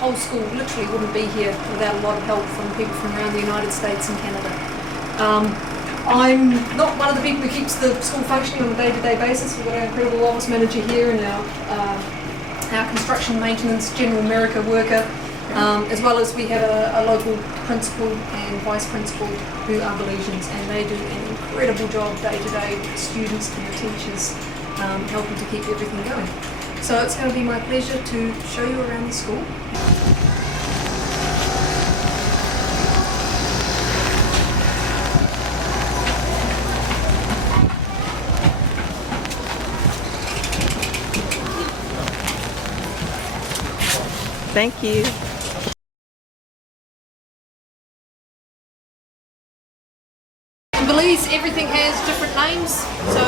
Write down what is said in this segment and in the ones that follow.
whole school literally wouldn't be here without a lot of help from people from around the United States and Canada. I'm not one of the people who keeps the school functioning on a day-to-day basis. We've got our incredible office manager here and our construction maintenance general America worker, as well as we have a local principal and vice principal who are Belizeans, and they do an incredible job day-to-day with the students and the teachers, helping to keep everything going. So it's going to be my pleasure to show you around the school. Thank you. In Belize, everything has different names, so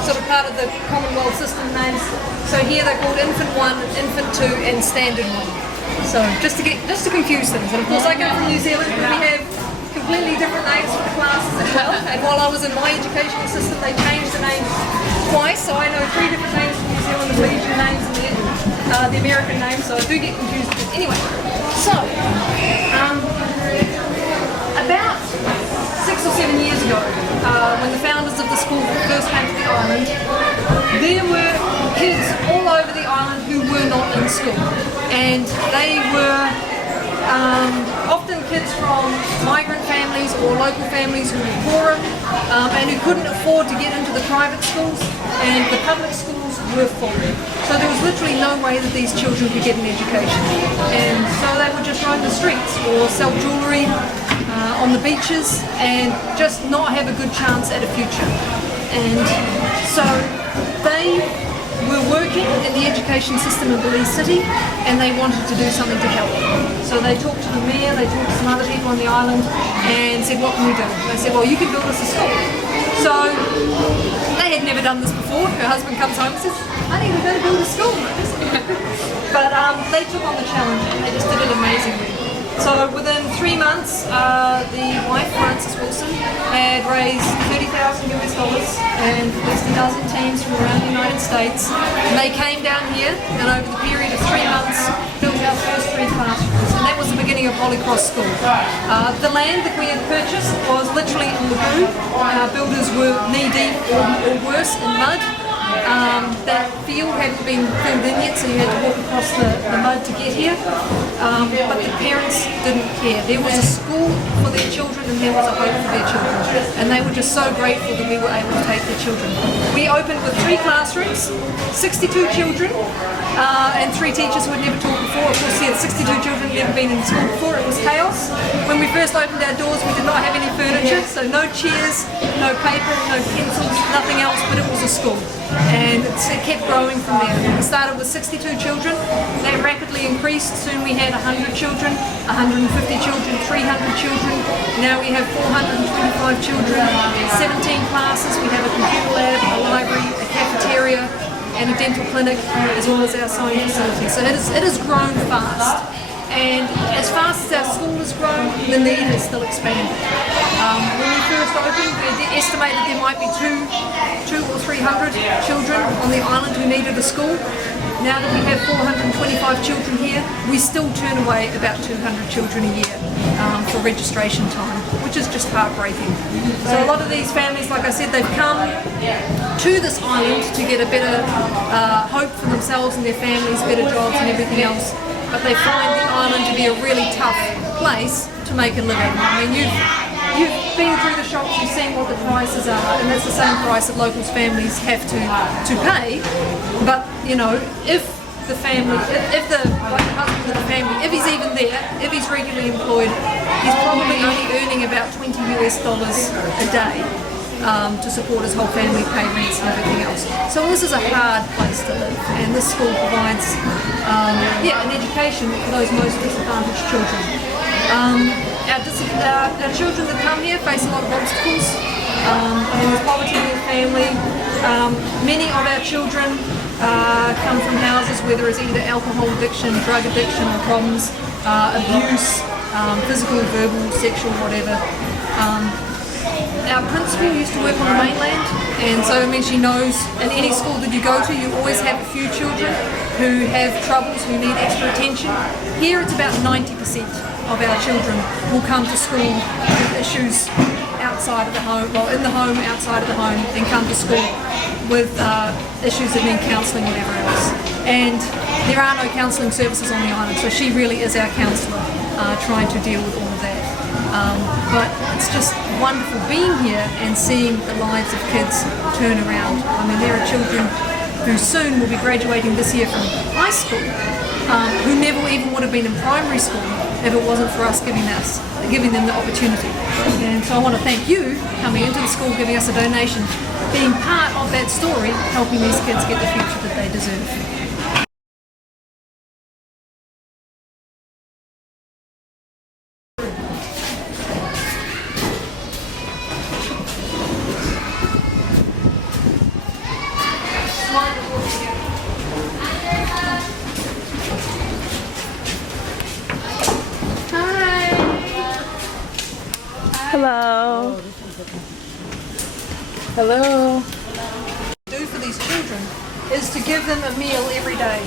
sort of part of the Commonwealth system names. So here they're called Infant 1, Infant 2 and Standard 1. So just to confuse things. And of course I come from New Zealand where we have completely different names for the classes as well. And while I was in my educational system they changed the names twice, so I know 3 different names for New Zealand, the Belizean names and the American names, so I do get confused. But anyway, so about 6 or 7 years ago, when the founders of the school first came to the island, there were kids all over the island who were not in school, and they were often kids from migrant families or local families who were poorer and who couldn't afford to get into the private schools, and the public schools were full. So there was literally no way that these children could get an education, and so they would just roam the streets or sell jewellery on the beaches and just not have a good chance at a future. And so they were working in the education system in Belize City, and they wanted to do something to help. So they talked to the mayor, they talked to some other people on the island and said, what can we do? And they said, well, you can build us a school. So they had never done this before. Her husband comes home and says, honey, we're going to build a school. But they took on the challenge and they just did it amazingly. So within 3 months, the wife, Frances Wilson, had raised $30,000 and released a dozen teams from around the United States. And they came down here and over the period of 3 months built our first 3 classrooms. And that was the beginning of Holy Cross School. The land that we had purchased was literally a lagoon. Our builders were knee-deep or worse in mud. That field hadn't been filled in yet, so you had to walk across the mud to get here. But the parents didn't care. There was a school for their children and there was a hope for their children. And they were just so grateful that we were able to take their children. We opened with 3 classrooms, 62 children, and 3 teachers who had never taught before. Of course, yeah, 62 children had never been in school before. It was chaos. When we first opened our doors, we did not have any furniture, so no chairs, no paper, no pencils, nothing else, but it was a school. And it kept growing from there. We started with 62 children, that rapidly increased. Soon we had 100 children, 150 children, 300 children. Now we have 425 children, 17 classes. We have a computer lab, a library, a cafeteria, and a dental clinic, as well as our science facility. So it has grown fast. And as fast as our school has grown, the need has still expanded. When we first opened, we estimated there might be 200 or 300 children on the island who needed a school. Now that we have 425 children here, we still turn away about 200 children a year for registration time, which is just heartbreaking. So a lot of these families, like I said, they've come to this island to get a better hope for themselves and their families, better jobs and everything else. But they find the island to be a really tough place to make a living. I mean, you've been through the shops, you've seen what the prices are, and that's the same price that locals' families have to pay. But you know, if the family, if the husband of the family, if he's even there, if he's regularly employed, he's probably only earning about $20 a day. To support his whole family, pay rents and everything else. So this is a hard place to live, and this school provides an education for those most disadvantaged children. Our children that come here face a lot of obstacles. There's poverty in their family. Many of our children come from houses where there is either alcohol addiction, drug addiction or problems, abuse, physical, verbal, sexual, whatever. our principal used to work on the mainland, and so I mean she knows in any school that you go to, you always have a few children who have troubles, who need extra attention. Here it's about 90% of our children will come to school with issues outside of the home, well in the home, outside of the home, and come to school with issues that need counselling, whatever else. And there are no counselling services on the island, so she really is our counsellor, trying to deal with all of that. But it's just wonderful being here and seeing the lives of kids turn around. I mean, there are children who soon will be graduating this year from high school, who never even would have been in primary school if it wasn't for us giving them the opportunity. And so I want to thank you coming into the school, giving us a donation, being part of that story, helping these kids get the future that they deserve. Hello. Hello. Do for these children is to give them a meal every day.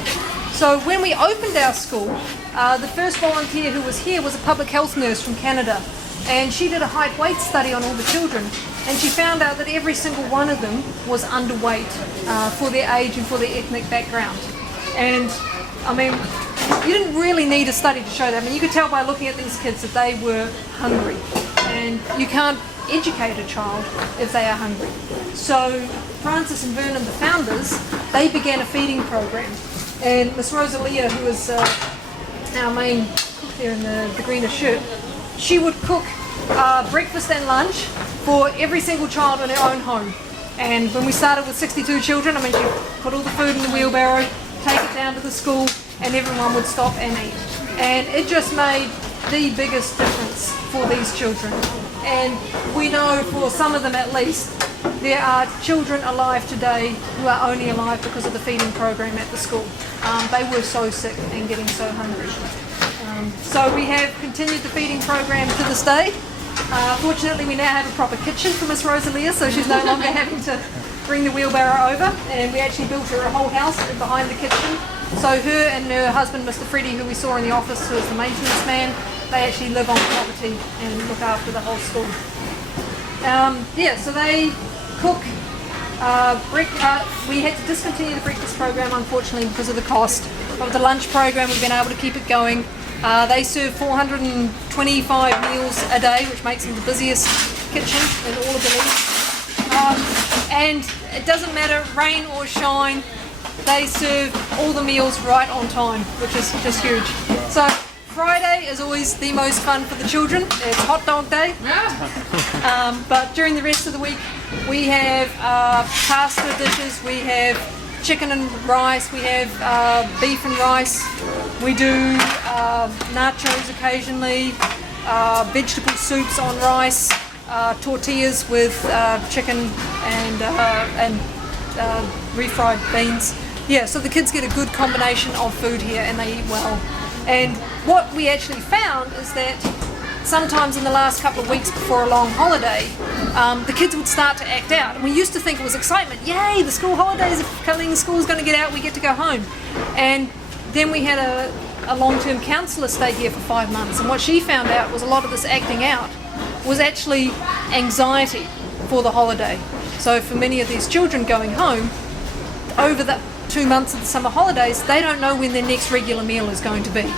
So when we opened our school, the first volunteer who was here was a public health nurse from Canada, and she did a height weight study on all the children, and she found out that every single one of them was underweight for their age and for their ethnic background. And I mean, you didn't really need a study to show that. I mean, you could tell by looking at these kids that they were hungry, and you can't educate a child if they are hungry. So Francis and Vernon, the founders, they began a feeding program, and Miss Rosalia, who is our main cook there in the greenish shirt, she would cook breakfast and lunch for every single child in her own home. And when we started with 62 children, I mean, she put all the food in the wheelbarrow, take it down to the school, and everyone would stop and eat. And it just made the biggest difference for these children. And we know, for some of them at least, there are children alive today who are only alive because of the feeding program at the school. They were so sick and getting so hungry. So we have continued the feeding program to this day. Fortunately, we now have a proper kitchen for Miss Rosalia, so she's no longer having to bring the wheelbarrow over, and we actually built her a whole house behind the kitchen. So her and her husband, Mr. Freddie, who we saw in the office, who is the maintenance man, they actually live on property and look after the whole school. So they cook. We had to discontinue the breakfast program, unfortunately, because of the cost. But with the lunch program, we've been able to keep it going. They serve 425 meals a day, which makes them the busiest kitchen in all of Belize. And it doesn't matter, rain or shine, they serve all the meals right on time, which is just huge. So Friday is always the most fun for the children. It's hot dog day. But during the rest of the week, we have pasta dishes, we have chicken and rice, we have beef and rice, we do nachos occasionally, vegetable soups on rice, tortillas with chicken and refried beans. Yeah, so the kids get a good combination of food here and they eat well. And what we actually found is that sometimes in the last couple of weeks before a long holiday, the kids would start to act out. And we used to think it was excitement. Yay, the school holidays are coming, school's going to get out, we get to go home. And then we had a long-term counsellor stay here for 5 months. And what she found out was a lot of this acting out was actually anxiety for the holiday. So for many of these children going home, over the 2 months of the summer holidays, they don't know when their next regular meal is going to be.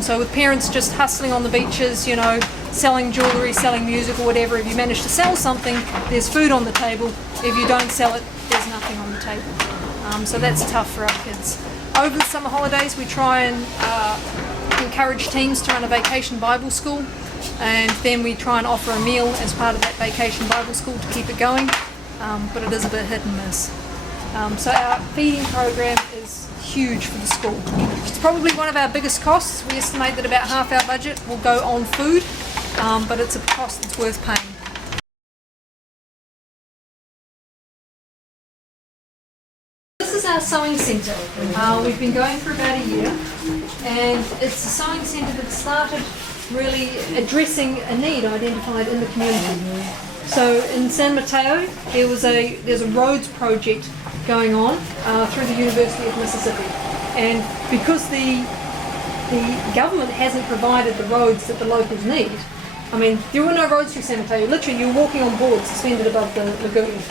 So with parents just hustling on the beaches, you know, selling jewellery, selling music or whatever, if you manage to sell something, there's food on the table. If you don't sell it, there's nothing on the table. So that's tough for our kids. Over the summer holidays, we try and encourage teams to run a vacation Bible school, and then we try and offer a meal as part of that vacation Bible school to keep it going, but it is a bit hit and miss. So our feeding program is huge for the school. It's probably one of our biggest costs. We estimate that about half our budget will go on food, but it's a cost that's worth paying. This is our sewing centre. We've been going for about a year, and it's a sewing centre that started really addressing a need identified in the community. So in San Mateo, there's a roads project going on through the University of Mississippi, and because the government hasn't provided the roads that the locals need. I mean, there were no roads through San Mateo. Literally, you were walking on boards suspended above the lagoon.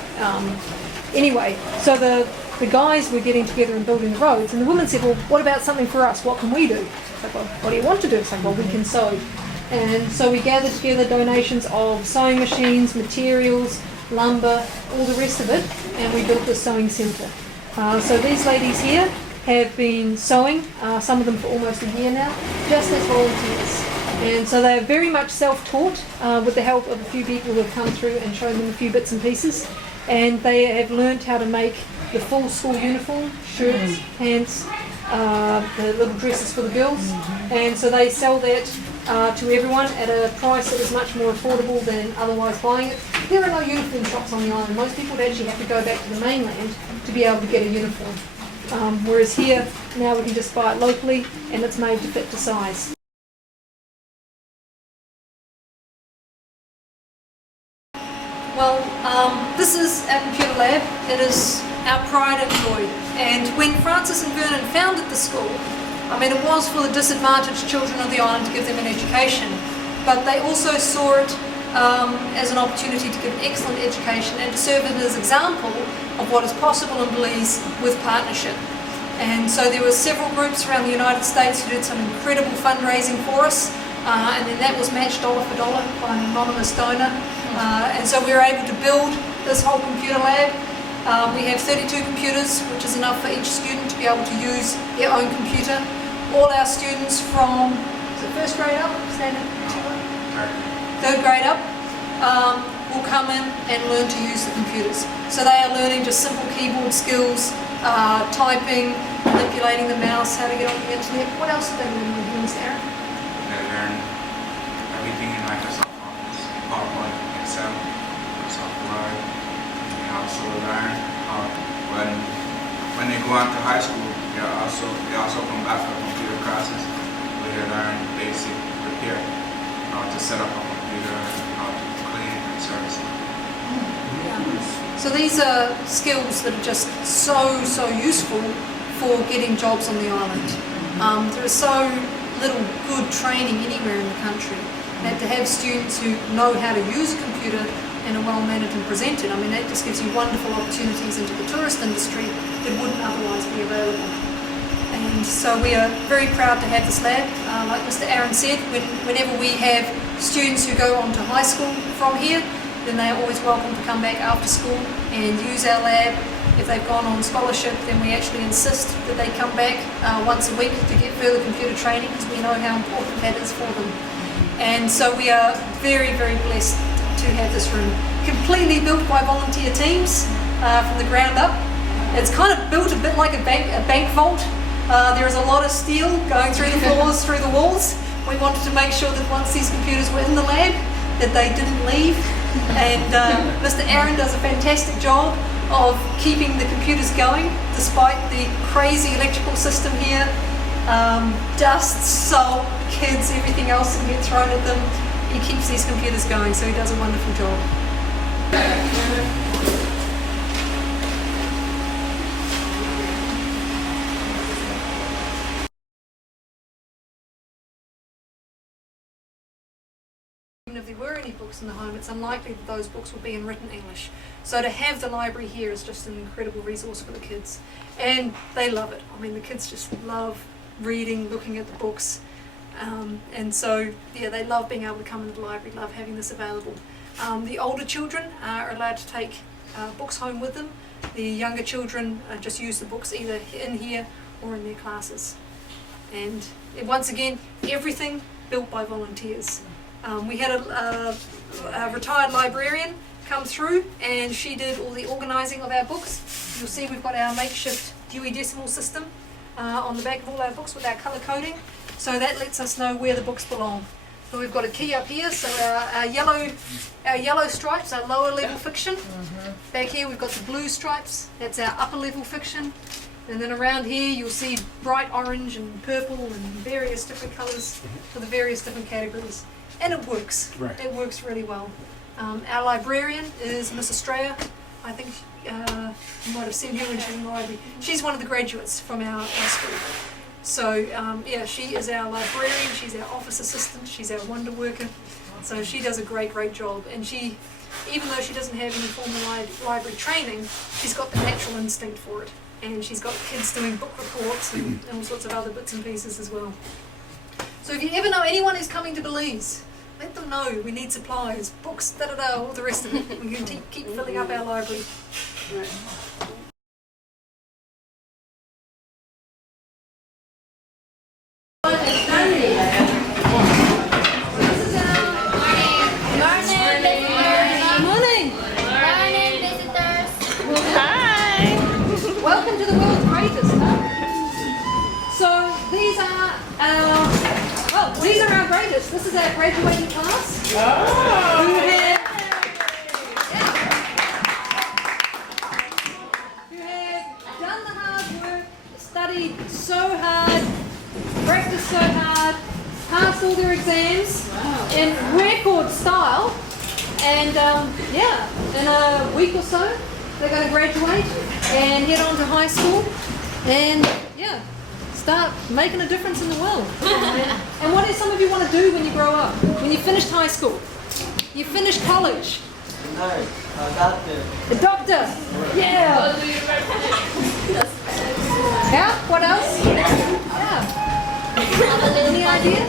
Anyway, so the guys were getting together and building the roads, and the women said, well, what about something for us? What can we do? It's like, well, what do you want to do? It's like, well, we can sew. And so we gathered together donations of sewing machines, materials, lumber, all the rest of it, and we built this sewing centre. So these ladies here have been sewing, some of them for almost a year now, just as volunteers. And so they are very much self-taught with the help of a few people who have come through and shown them a few bits and pieces. And they have learned how to make the full school uniform, shirts, pants, the little dresses for the girls. And so they sell that to everyone at a price that is much more affordable than otherwise buying it. There are no uniform shops on the island. Most people would actually have to go back to the mainland to be able to get a uniform. Whereas here, now we can just buy it locally and it's made to fit to size. Well, this is our computer lab. It is our pride and joy. And when Francis and Vernon founded the school, I mean, it was for the disadvantaged children of the island to give them an education, but they also saw it as an opportunity to give an excellent education and to serve as an example of what is possible in Belize with partnership. And so there were several groups around the United States who did some incredible fundraising for us, and then that was matched dollar for dollar by an anonymous donor. And so we were able to build this whole computer lab. We have 32 computers, which is enough for each student to be able to use their own computer. All our students from first grade up, third grade up, will come in and learn to use the computers. So they are learning just simple keyboard skills, typing, manipulating the mouse, how to get on the internet. What else are they learning with you, Mr. Aaron? They learn everything in Microsoft Office, PowerPoint, Excel, Microsoft Word. They also learn how when they go on to high school, they also come back for computer classes where they learn basic repair, how to set up a computer, how to clean and service it. Yeah. So these are skills that are just so useful for getting jobs on the island. There is so little good training anywhere in the country, and to have students who know how to use a computer and are well managed and presented, I mean, that just gives you wonderful opportunities into the tourist industry that wouldn't otherwise be available. And so we are very proud to have this lab. Like Mr. Aaron said, whenever we have students who go on to high school from here, then they are always welcome to come back after school and use our lab. If they've gone on scholarship, then we actually insist that they come back once a week to get further computer training, because we know how important that is for them. And so we are very blessed to have this room. Completely built by volunteer teams from the ground up. It's kind of built a bit like a bank vault. There is a lot of steel going through the floors, through the walls. We wanted to make sure that once these computers were in the lab, that they didn't leave. And Mr. Aaron does a fantastic job of keeping the computers going despite the crazy electrical system here. Dust, salt, kids, everything else that gets thrown at them. He keeps these computers going, so he does a wonderful job. Even if there were any books in the home, it's unlikely that those books would be in written English. So to have the library here is just an incredible resource for the kids. And they love it. I mean, the kids just love reading, looking at the books. And so, yeah, they love being able to come into the library, love having this available. The older children are allowed to take books home with them. The younger children just use the books either in here or in their classes. And once again, everything built by volunteers. We had a retired librarian come through, and she did all the organising of our books. You'll see we've got our makeshift Dewey Decimal System on the back of all our books with our colour coding. So that lets us know where the books belong. So we've got a key up here, so our yellow stripes are lower level fiction. Back here we've got the blue stripes, that's our upper level fiction. And then around here you'll see bright orange and purple and various different colours for the various different categories. And it works. Right. It works really well. Our librarian is Miss Australia. I think you might have seen her when she was in the library. She's one of the graduates from our school. So yeah, she is our librarian, she's our office assistant, she's our wonder worker. So she does a great job. And she, even though she doesn't have any formal library training, she's got the natural instinct for it. And she's got kids doing book reports and all sorts of other bits and pieces as well. So if you ever know anyone who's coming to Belize, let them know we need supplies, books, all the rest of it. We can keep filling up our library. Welcome to the world's greatest. So these are our greatest. This is our graduating class. Who have done the hard work, studied so hard, practiced so hard, passed all their exams in record style, and in a week or so they're going to graduate and head on to high school and start making a difference in the world. And what do some of you want to do when you grow up? When you finished high school? You finished college? No, a doctor. A doctor? Yeah. Yeah? What else? Yeah. Any idea?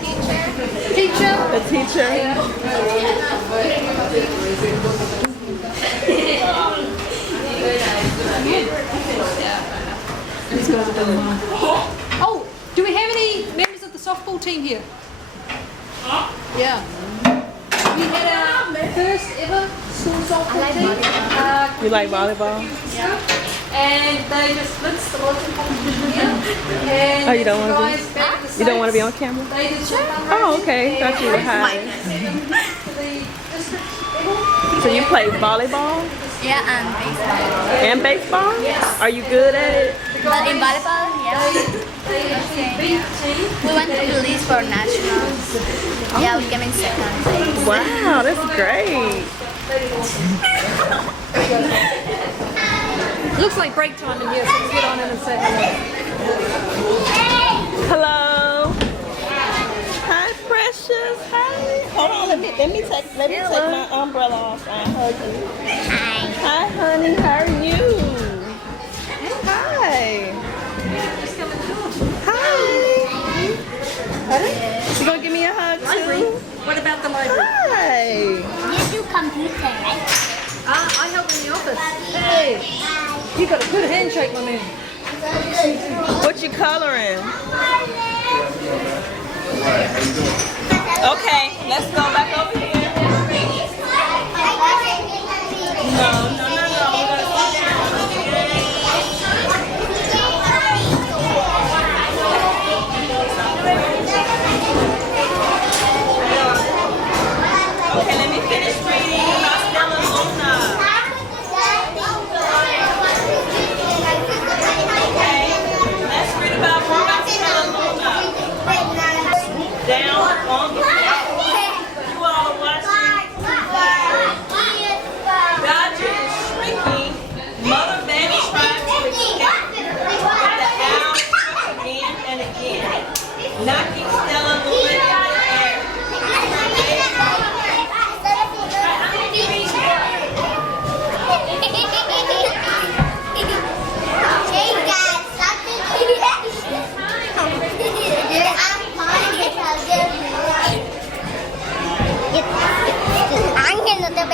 Teacher? A teacher. Oh, do we have any members of the softball team here? Yeah. We had our first ever school softball team. You like volleyball? And they just blitzed the local competition here. And Oh, you don't want to guys back at the You don't want to be on States, camera? They did some Oh, okay. Thought you were high. So you play volleyball Yeah, and baseball. and baseball? Yes. Are you good at it? But in volleyball, yeah. We went to Belize for nationals. Yeah, we came in second place. Wow, that's great. Looks like break time in here, so we'll get on in and say hello. Hello. Hi, Precious. Hi. Hold on, let me take my umbrella off and hug you. Hi, honey. How are you? Hi. Hi. You gonna give me a hug Library? too? What about the library? Hi. You do computer, right? I help in the office. Hey, you got a good handshake, my man. What you coloring? Okay, let's go back over here. No. Okay, let me finish reading Stella Luna. Okay, let's read about Stella Luna. Down on the left, you all are watching. Dodger is shrinking. Mother Bear is trying to escape. But the owl shrinks again and again, knocking Stella Luna in the air. Ángel, no te